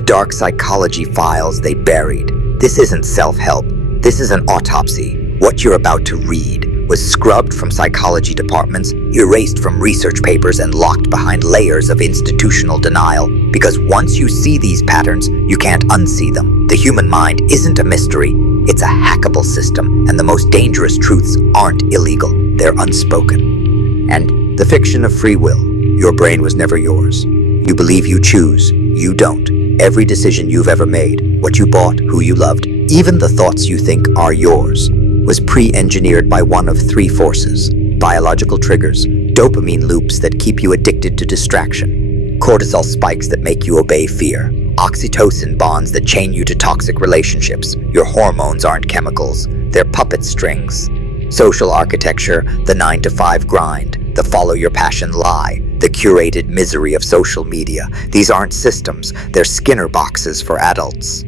The dark psychology files they buried. This isn't self-help. This is an autopsy. What you're about to read was scrubbed from psychology departments, erased from research papers, and locked behind layers of institutional denial. Because once you see these patterns, you can't unsee them. The human mind isn't a mystery. It's a hackable system, and the most dangerous truths aren't illegal. They're unspoken. And the fiction of free will. Your brain was never yours. You believe you choose. You don't. Every decision you've ever made, what you bought, who you loved, even the thoughts you think are yours, was pre-engineered by one of three forces: biological triggers, dopamine loops that keep you addicted to distraction, cortisol spikes that make you obey fear, oxytocin bonds that chain you to toxic relationships. Your hormones aren't chemicals, they're puppet strings. Social architecture, the 9-to-5 grind, the follow your passion lie, the curated misery of social media. These aren't systems, they're Skinner boxes for adults.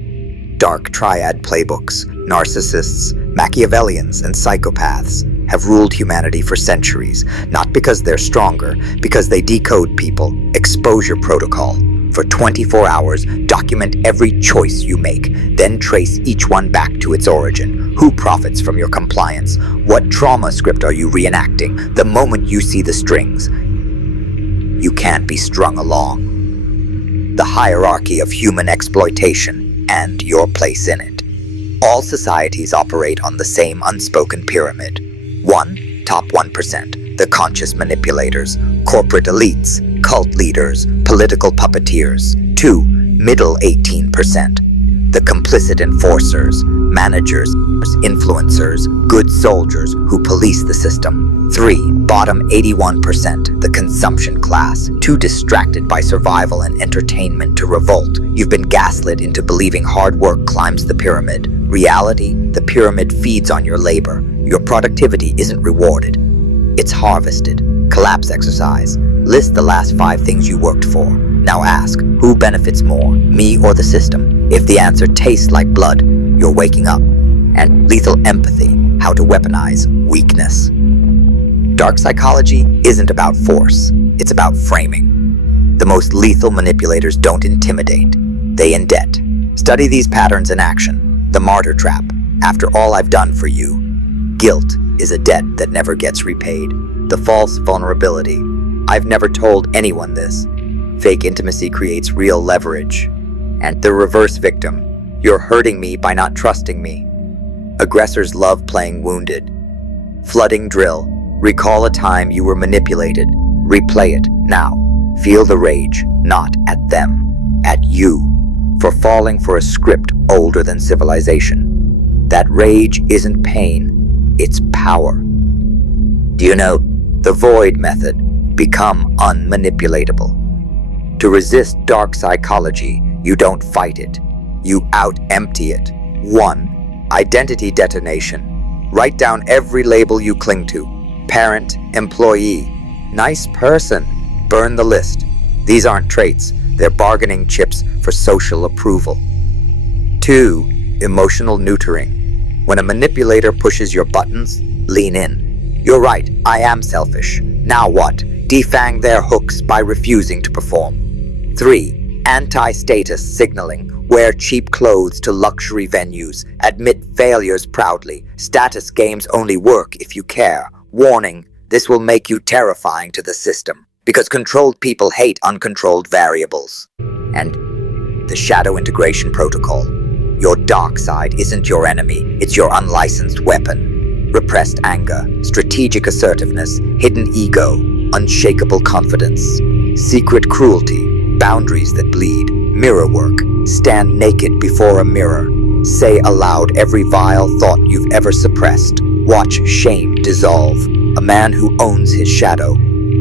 Dark triad playbooks, narcissists, Machiavellians, and psychopaths have ruled humanity for centuries, not because they're stronger, because they decode people. Exposure protocol. For 24 hours, document every choice you make, then trace each one back to its origin. Who profits from your compliance? What trauma script are you reenacting? The moment you see the strings, you can't be strung along. The hierarchy of human exploitation and your place in it. All societies operate on the same unspoken pyramid. 1. Top 1%, the conscious manipulators, corporate elites, cult leaders, political puppeteers. 2. Middle 18%, the complicit enforcers, managers, influencers, good soldiers who police the system. 3. Bottom 81%, the consumption class, too distracted by survival and entertainment to revolt. You've been gaslit into believing hard work climbs the pyramid. Reality, the pyramid feeds on your labor. Your productivity isn't rewarded. It's harvested. Collapse exercise. List the last 5 things you worked for. Now ask, who benefits more, me or the system? If the answer tastes like blood, you're waking up. And lethal empathy, how to weaponize weakness. Dark psychology isn't about force, it's about framing. The most lethal manipulators don't intimidate, they indebt. Study these patterns in action. The martyr trap. After all I've done for you. Guilt is a debt that never gets repaid. The false vulnerability. I've never told anyone this. Fake intimacy creates real leverage. And the reverse victim. You're hurting me by not trusting me. Aggressors love playing wounded. Flooding drill. Recall a time you were manipulated. Replay it now. Feel the rage, not at them, at you, for falling for a script older than civilization. That rage isn't pain, it's power. Do you know, the void method, become unmanipulatable. To resist dark psychology, you don't fight it, you out-empty it. 1. Identity detonation. Write down every label you cling to. Parent, employee, nice person. Burn the list. These aren't traits, they're bargaining chips for social approval. 2. Emotional neutering. When a manipulator pushes your buttons, lean in. You're right, I am selfish. Now what? Defang their hooks by refusing to perform. 3. Anti-status signaling. Wear cheap clothes to luxury venues. Admit failures proudly. Status games only work if you care. Warning, this will make you terrifying to the system, because controlled people hate uncontrolled variables. And the shadow integration protocol. Your dark side isn't your enemy, it's your unlicensed weapon. Repressed anger, strategic assertiveness, hidden ego, unshakable confidence, secret cruelty, boundaries that bleed, mirror work. Stand naked before a mirror. Say aloud every vile thought you've ever suppressed. Watch shame dissolve. A man who owns his shadow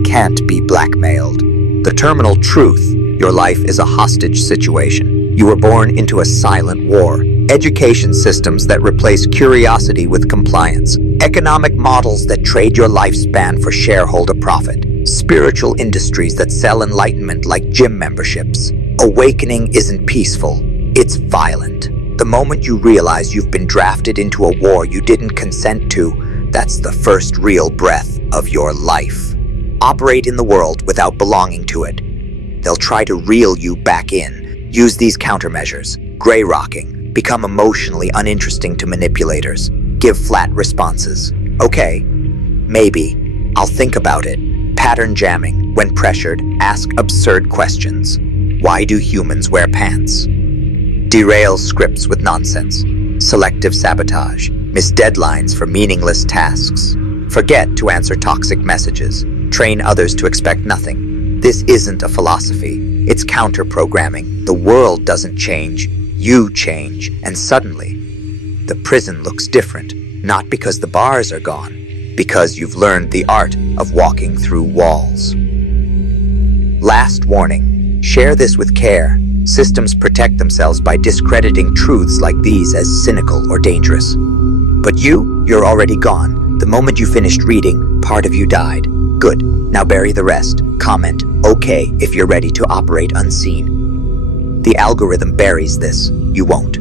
can't be blackmailed. The terminal truth: your life is a hostage situation. You were born into a silent war. Education systems that replace curiosity with compliance. Economic models that trade your lifespan for shareholder profit. Spiritual industries that sell enlightenment like gym memberships. Awakening isn't peaceful, it's violent. The moment you realize you've been drafted into a war you didn't consent to, that's the first real breath of your life. Operate in the world without belonging to it. They'll try to reel you back in, Use these countermeasures. Gray rocking. Become emotionally uninteresting to manipulators. Give flat responses. Okay, maybe. I'll think about it. Pattern jamming. When pressured, ask absurd questions. Why do humans wear pants? Derail scripts with nonsense. Selective sabotage. Miss deadlines for meaningless tasks. Forget to answer toxic messages. Train others to expect nothing. This isn't a philosophy. It's counter-programming. The world doesn't change. You change. And suddenly, the prison looks different. Not because the bars are gone, because you've learned the art of walking through walls. Last warning. Share this with care. Systems protect themselves by discrediting truths like these as cynical or dangerous. But you're already gone. The moment you finished reading, part of you died. Good. Now bury the rest. Comment, okay, if you're ready to operate unseen. The algorithm buries this. You won't.